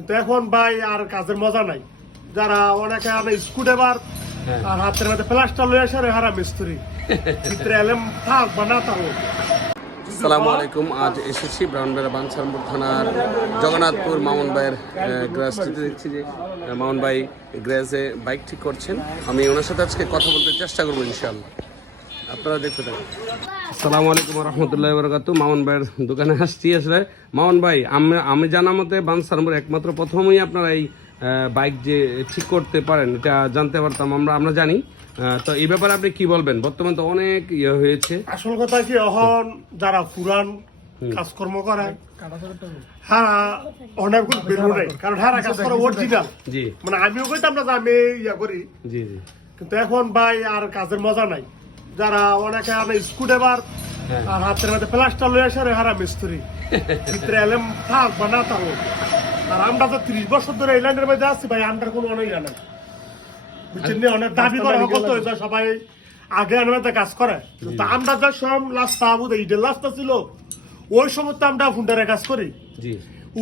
কিন্তু এখন ভাই আর কাজের মজা নাই। যারা অনেকে স্ক্রুড্রাইভার আর হাতের মধ্যে প্লাস্টার লয়ে আসে হারা মিস্ত্রি ভিতরে এলেম থাক বা না থাক। আসসালামু আলাইকুম। আজ এসেছি ব্রাহ্মণবাড়িয়া বাঞ্ছারামপুর থানার জগন্নাথপুর মামুন ভাইয়ের গ্যারেজটিতে। দেখছি যে মামুন ভাই গ্যারেজে বাইক ঠিক করছেন। আমি ওনার সাথে আজকে কথা বলতে চেষ্টা করবো ইনশাআল্লাহ, আপনারা দেখতে থাকুন। আসসালামু আলাইকুম রহমতুল্লাহ বরকাতুহু। মামুন ভাইয়ের দোকানে আসছি। আসলে মামুন ভাই, আমি জানা মতে বাঞ্ছারামপুর একমাত্র প্রথমেই আপনারা এই বাইক যে ঠিক করতে পারেন এটা জানতে পারতাম আমরা জানি। তো এই ব্যাপারে আপনি কি বলবেন? বর্তমানে তো অনেক ইয়ে হয়েছে। আসল কথা কি, এখন যারা পুরান কাজকর্ম করে হ্যাঁ অনেক বেরো নাই, কারণ হ্যাঁ কাজ করে অরিজিনাল। জি, মানে আমিও কইতাম না যে আমি ইয়া করি, জি জি। কিন্তু এখন ভাই আর কাজের মজা নাই। যারা অনেকে স্ক্রুড্রাইভার আর হাতের মধ্যে প্লাস্টার লয়ে আসে হারা মিস্ত্রি ভিতরে এলেম থাক বা না থাক। আর আমরা তো 30 বছর ধরে এই লাইনের মধ্যে আছি ভাই, আমরা কোনো অনেক জানাই বুঝছেন, অনেক দাবি করে কত হয়েছে সবাই আগে আনবে কাজ করে। তো আমরা যা সব লাস্ট আবুদ ঈদের লাস্ট ছিল ওই সময় তো আমরা ফুন্ডারে কাজ করি। জি,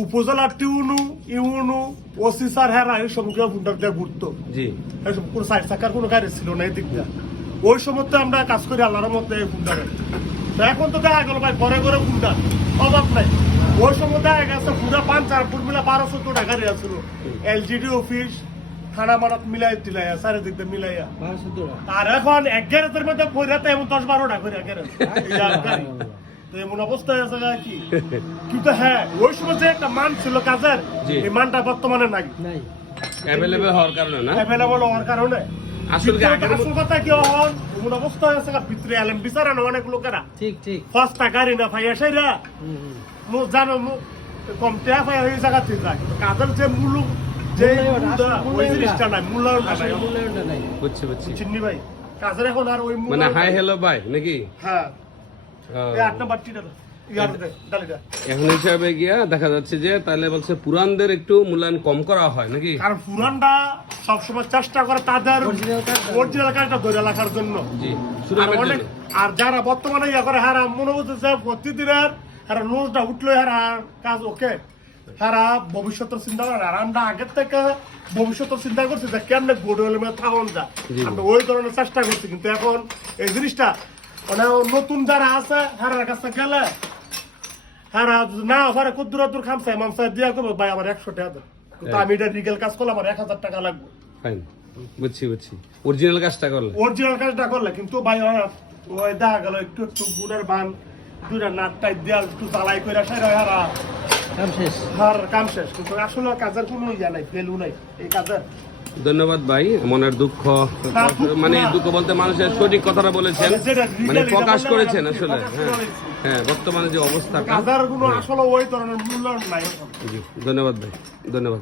উপজেলা টিউনু ইউনু ওসি স্যার হেরা এই সময় ফুন্ডার দিয়ে ঘুরতো। জি, এইসব কোনো সাইড চাকার কোনো গাড়ি ছিল না এদিকটা। ওই সময় তো আমরা কাজ করি আল্লাহর মধ্যে ফুন্ডারে। তো এখন তো দেখা গেল ভাই ঘরে ঘরে ফুন্ডার অভাব নাই। ওই সময় দেখা গেছে পুরা 5-4 মিলা 1200 গাড়ি আসছিল। এলজিডি অফিস থানা মারাত মিলাই দিলাইয়া চারিদিক দিয়ে মিলাইয়া। আর এখন এক গ্যারেজের মধ্যে কইরাতে এমন 10-12টা করে গ্যারেজ গাড়ি। তো এমন অবস্থা আছে কি, কিন্তু হ্যাঁ ওই সময় যে একটা মান ছিল কাজের, এই মানটা বর্তমানে নাই। অ্যাভেলেবল হওয়ার কারণে না, অ্যাভেলেবল হওয়ার কারণে আসলে আসল কথা কি হন এমন অবস্থা আছে ভিতরে এলেম বিচারানো অনেক লোকেরা। ঠিক ঠিক সস্তা গাড়ি না ভাই এসাইরা জানো কম টাকা পাই ওই জায়গা থেকে যায়, কাজের যে মূল যে ওই জিনিসটা নাই, মূল্যায়নটা নাই। বুঝছি বুঝছি। চিন্নি ভাই কাজের এখন আর ওই মানে হাই হ্যালো ভাই নাকি? হ্যাঁ এই 8 নাম্বার টিটা ইয়ার দে ডালিটা এখন হিসাবে গিয়া দেখা যাচ্ছে যে তাহলে বলছে পুরানদের একটু মূল্যায়ন কম করা হয় নাকি? কারণ পুরানটা সবসময় চেষ্টা করে তাদের অরিজিনাল কাজটা ধরে রাখার জন্য। জি, আর যারা বর্তমানে ইয়া করে হারা মনে হচ্ছে প্রতিদিনের হারা নোজটা উঠলো হারা কাজ ওকে হারা ভবিষ্যতের চিন্তা করে। আর আমরা আগের থেকে ভবিষ্যতের চিন্তা করছি যে কেমনে গোড হলে থাকুন যা, আমরা ওই ধরনের চেষ্টা করছি। কিন্তু এখন এই জিনিসটা মানে নতুন যারা আছে হারার কাছে গেলে হারা না ঘরে কুদ্দুর দূর খামছে মামসা দিয়া করবো ভাই আমার 100 টাকা দেন, কিন্তু আমি এটা লিগেল কাজ করলে আমার 1000 টাকা লাগবে। বুঝছি বুঝছি। অরিজিনাল কাজটা করলে, অরিজিনাল কাজটা করলে কিন্তু ভাই ওই দেখা গেল একটু একটু গুড়ের বান দুইটা নাট টাইট দেওয়াল একটু জ্বালাই করে হারা কাম শেষ, কাম শেষ। কিন্তু আসলে কাজের কোনো ইয়া নাই, ভ্যালু নাই এই কাজের। ধন্যবাদ ভাই, মনের দুঃখ মানে দুঃখ বলতে মানুষের সঠিক কথাটা বলেছেন, মানে প্রকাশ করেছেন আসলে। হ্যাঁ বর্তমানে যে অবস্থা কাজের কোনো আসলে ওই ধরনের মূল্যায়ন নাই। ধন্যবাদ ভাই, ধন্যবাদ।